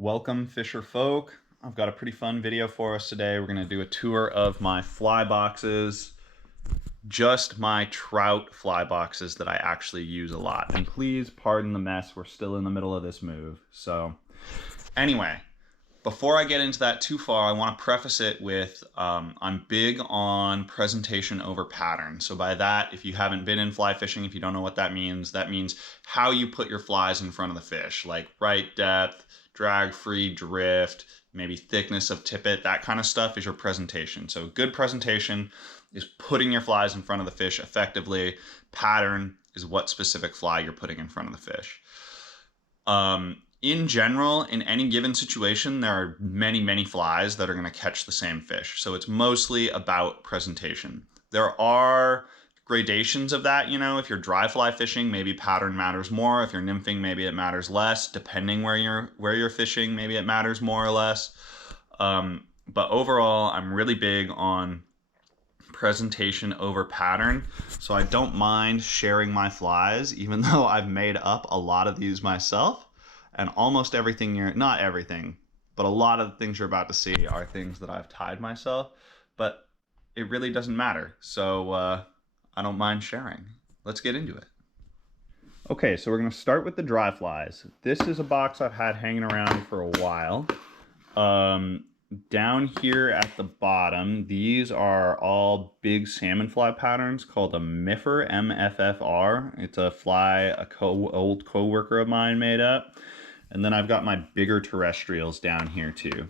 Welcome, fisher folk. I've got a pretty fun video for us today. We're going to do a tour of my fly boxes, just my trout fly boxes that I actually use a lot. And please pardon the mess, we're still in the middle of this move. So anyway, before I get into that too far, I want to preface it with I'm big on presentation over pattern. So by that, if you haven't been in fly fishing, if you don't know what that means how you put your flies in front of the fish, like right depth, drag-free drift, maybe thickness of tippet, that kind of stuff is your presentation. So good presentation is putting your flies in front of the fish effectively. Pattern is what specific fly you're putting in front of the fish. In general, in any given situation, there are many flies that are going to catch the same fish. So it's mostly about presentation. There are gradations of that, if you're dry fly fishing, maybe pattern matters more. If you're nymphing, maybe it matters less. Depending where you're fishing, maybe it matters more or less. But overall, I'm really big on presentation over pattern. So I don't mind sharing my flies, even though I've made up a lot of these myself. And almost everything not everything, but a lot of the things you're about to see are things that I've tied myself, but it really doesn't matter. So I don't mind sharing. Let's get into it. Okay, so we're gonna start with the dry flies. This is a box I've had hanging around for a while. Down here at the bottom, these are all big salmon fly patterns called a Miffer, M-F-F-R. It's a fly old co-worker of mine made up. And then I've got my bigger terrestrials down here too.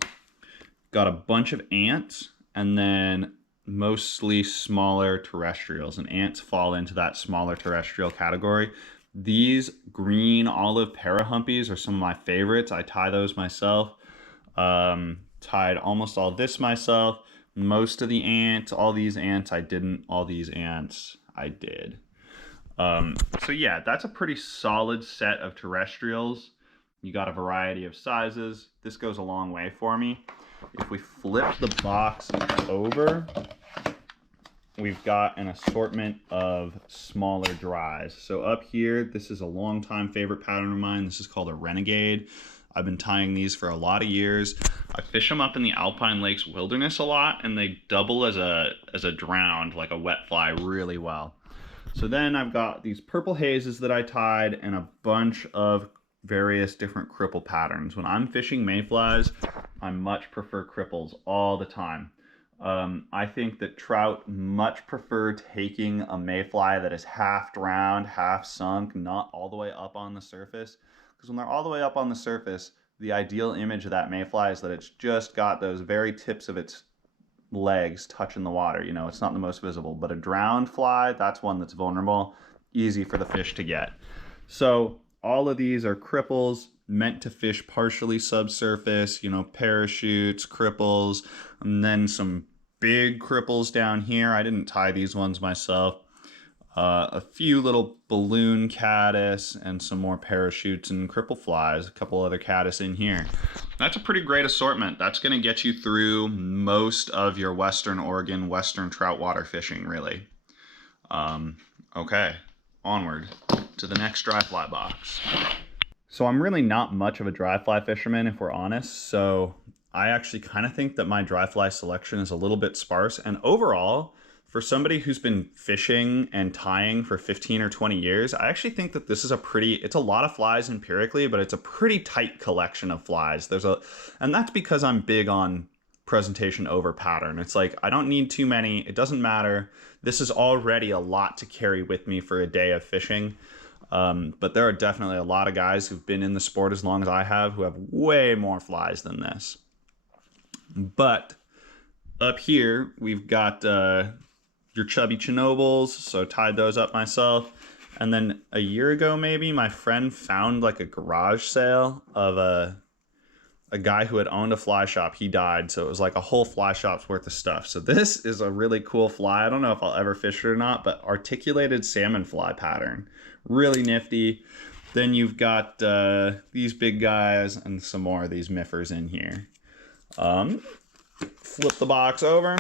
Got a bunch of ants and then mostly smaller terrestrials, and ants fall into that smaller terrestrial category. These green olive parahumpies are some of my favorites. I tie those myself. Tied almost all this myself. Most of the ants, all these ants I didn't, all these ants I did. So yeah, that's a pretty solid set of terrestrials. You got a variety of sizes. This goes a long way for me. If we flip the box over, we've got an assortment of smaller dries. So up here, this is a longtime favorite pattern of mine. This is called a Renegade. I've been tying these for a lot of years. I fish them up in the Alpine Lakes wilderness a lot, and they double as a drowned, like a wet fly, really well. So then I've got these purple hazes that I tied and a bunch of various different cripple patterns. When I'm fishing mayflies, I much prefer cripples all the time. I think that trout much prefer taking a mayfly that is half drowned, half sunk, not all the way up on the surface. Because when they're all the way up on the surface, the ideal image of that mayfly is that it's just got those very tips of its legs touching the water. It's not the most visible. But a drowned fly, that's one that's vulnerable, easy for the fish to get. So all of these are cripples meant to fish partially subsurface, parachutes, cripples, and then some big cripples down here. I didn't tie these ones myself. A few little balloon caddis and some more parachutes and cripple flies, a couple other caddis in here. That's a pretty great assortment. That's going to get you through most of your Western Oregon, Western trout water fishing, really. Okay, onward to the next dry fly box. So I'm really not much of a dry fly fisherman, if we're honest. So I actually kind of think that my dry fly selection is a little bit sparse. And overall, for somebody who's been fishing and tying for 15 or 20 years, I actually think that this is it's a lot of flies empirically, but it's a pretty tight collection of flies. And that's because I'm big on presentation over pattern. It's like, I don't need too many. It doesn't matter. This is already a lot to carry with me for a day of fishing. But there are definitely a lot of guys who've been in the sport as long as I have who have way more flies than this. But up here, we've got your chubby chinobles, so tied those up myself. And then a year ago, maybe, my friend found like a garage sale of a guy who had owned a fly shop. He died, so it was like a whole fly shop's worth of stuff. So this is a really cool fly. I don't know if I'll ever fish it or not, but articulated salmon fly pattern. Really nifty. Then you've got these big guys and some more of these miffers in here. Flip the box over,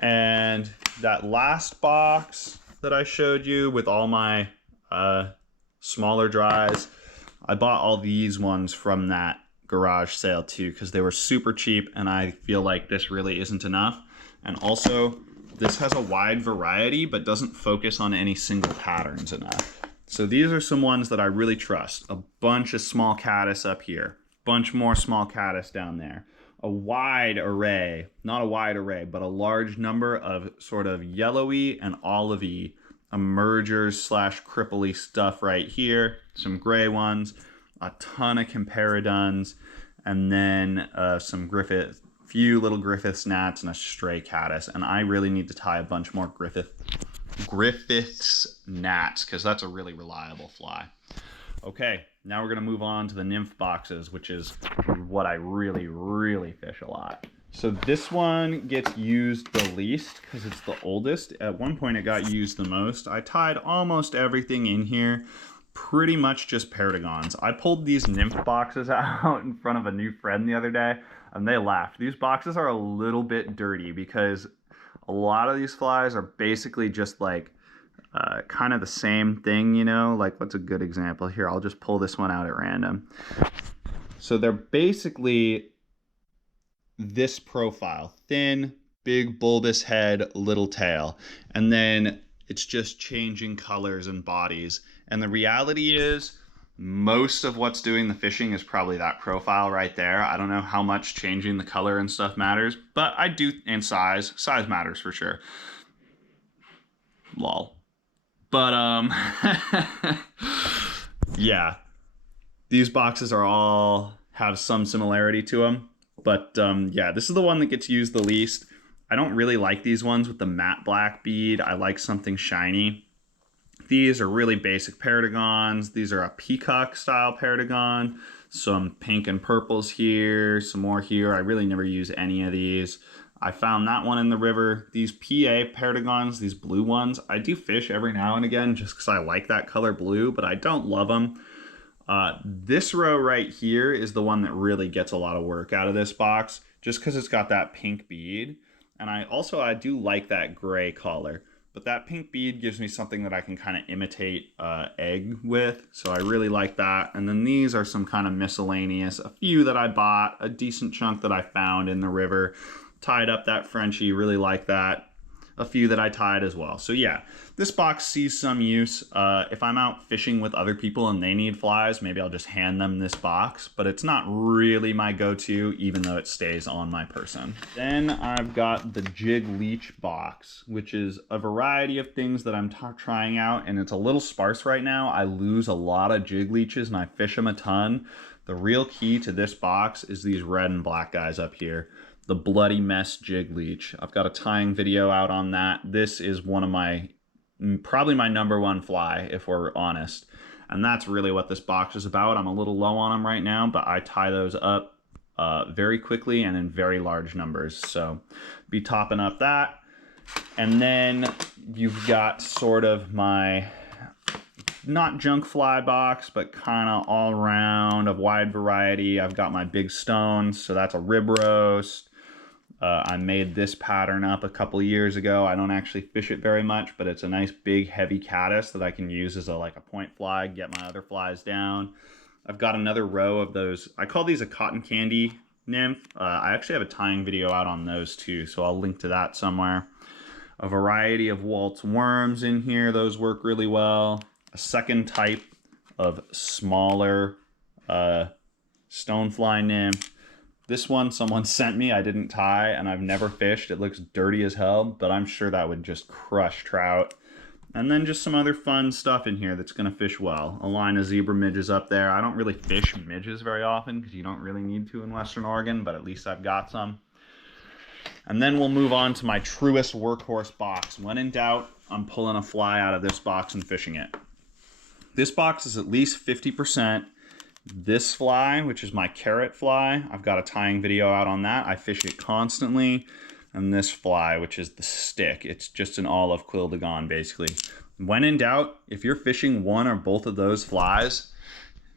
and that last box that I showed you with all my smaller dries, I bought all these ones from that garage sale too, because they were super cheap, and I feel like this really isn't enough. And also, this has a wide variety, but doesn't focus on any single patterns enough. So these are some ones that I really trust. A bunch of small caddis up here, bunch more small caddis down there. A wide array, not a wide array, but a large number of sort of yellowy and olivey emergers slash cripply stuff right here. Some gray ones, a ton of comparidons, and then some few little Griffiths gnats and a stray caddis. And I really need to tie a bunch more Griffiths gnats, because that's a really reliable fly. Okay, now we're gonna move on to the nymph boxes, which is what I really fish a lot. So this one gets used the least because it's the oldest. At one point it got used the most. I tied almost everything in here, pretty much just Perdigons. I pulled these nymph boxes out in front of a new friend the other day, and they laughed. These boxes are a little bit dirty because a lot of these flies are basically just like kind of the same thing, you know? Like, what's a good example here? I'll just pull this one out at random. So they're basically this profile: thin, big bulbous head, little tail, and then it's just changing colors and bodies. And the reality is most of what's doing the fishing is probably that profile right there. I don't know how much changing the color and stuff matters, but I do. And size matters for sure. Lol. But yeah, these boxes are all have some similarity to them. But yeah, this is the one that gets used the least. I don't really like these ones with the matte black bead. I like something shiny. These are really basic Perdigons. These are a peacock style Perdigon. Some pink and purples here, some more here. I really never use any of these. I found that one in the river. These PA Perdigons, these blue ones, I do fish every now and again just because I like that color blue, but I don't love them. This row right here is the one that really gets a lot of work out of this box, just because it's got that pink bead. And I do like that gray collar, but that pink bead gives me something that I can kind of imitate egg with. So I really like that. And then these are some kind of miscellaneous, a few that I bought, a decent chunk that I found in the river. Tied up that Frenchie, really like that. A few that I tied as well. So yeah, this box sees some use. If I'm out fishing with other people and they need flies, maybe I'll just hand them this box, but it's not really my go-to, even though it stays on my person. Then I've got the Jig Leech box, which is a variety of things that I'm trying out, and it's a little sparse right now. I lose a lot of jig leeches and I fish them a ton. The real key to this box is these red and black guys up here. The Bloody Mess Jig Leech. I've got a tying video out on that. This is one of probably my number one fly, if we're honest. And that's really what this box is about. I'm a little low on them right now, but I tie those up very quickly and in very large numbers. So be topping up that. And then you've got sort of my, not junk fly box, but kind of all around of wide variety. I've got my big stones, so that's a rib roast. I made this pattern up a couple years ago. I don't actually fish it very much, but it's a nice big heavy caddis that I can use as like a point fly, get my other flies down. I've got another row of those. I call these a cotton candy nymph. I actually have a tying video out on those too, so I'll link to that somewhere. A variety of Waltz worms in here. Those work really well. A second type of smaller stonefly nymph. This one someone sent me, I didn't tie, and I've never fished. It looks dirty as hell, but I'm sure that would just crush trout. And then just some other fun stuff in here that's gonna fish well. A line of zebra midges up there. I don't really fish midges very often because you don't really need to in Western Oregon, but at least I've got some. And then we'll move on to my truest workhorse box. When in doubt, I'm pulling a fly out of this box and fishing it. This box is at least 50%. This fly, which is my carrot fly, I've got a tying video out on that. I fish it constantly. And this fly, which is the stick, it's just an olive quill dagon, basically. When in doubt, if you're fishing one or both of those flies,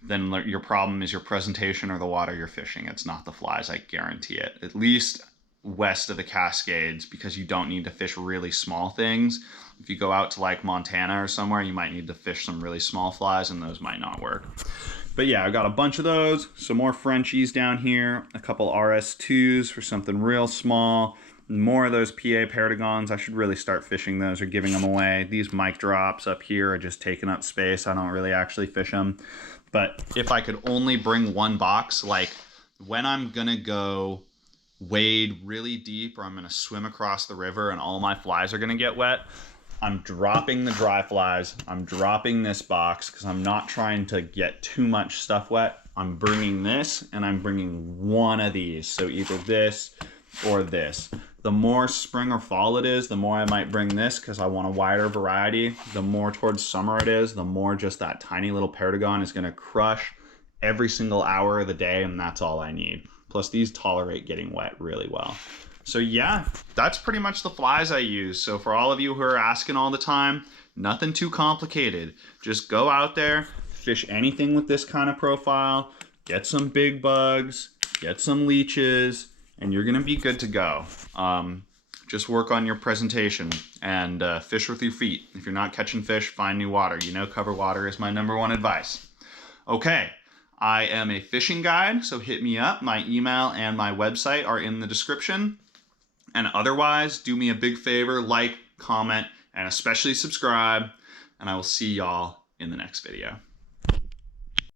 then your problem is your presentation or the water you're fishing. It's not the flies, I guarantee it. At least west of the Cascades, because you don't need to fish really small things. If you go out to like Montana or somewhere, you might need to fish some really small flies and those might not work. But yeah, I got a bunch of those. Some more Frenchies down here. A couple RS2s for something real small. More of those PA Paragons. I should really start fishing those or giving them away. These mic drops up here are just taking up space. I don't really actually fish them. But if I could only bring one box, like when I'm gonna go wade really deep or I'm gonna swim across the river and all my flies are gonna get wet, I'm dropping the dry flies. I'm dropping this box because I'm not trying to get too much stuff wet. I'm bringing this and I'm bringing one of these. So either this or this. The more spring or fall it is, the more I might bring this because I want a wider variety. The more towards summer it is, the more just that tiny little Paragon is going to crush every single hour of the day, and that's all I need. Plus these tolerate getting wet really well. So yeah, that's pretty much the flies I use. So for all of you who are asking all the time, nothing too complicated. Just go out there, fish anything with this kind of profile, get some big bugs, get some leeches, and you're gonna be good to go. Just work on your presentation and fish with your feet. If you're not catching fish, find new water. You know, cover water is my #1 advice. Okay, I am a fishing guide, so hit me up. My email and my website are in the description. And otherwise, do me a big favor, like, comment, and especially subscribe. And I will see y'all in the next video.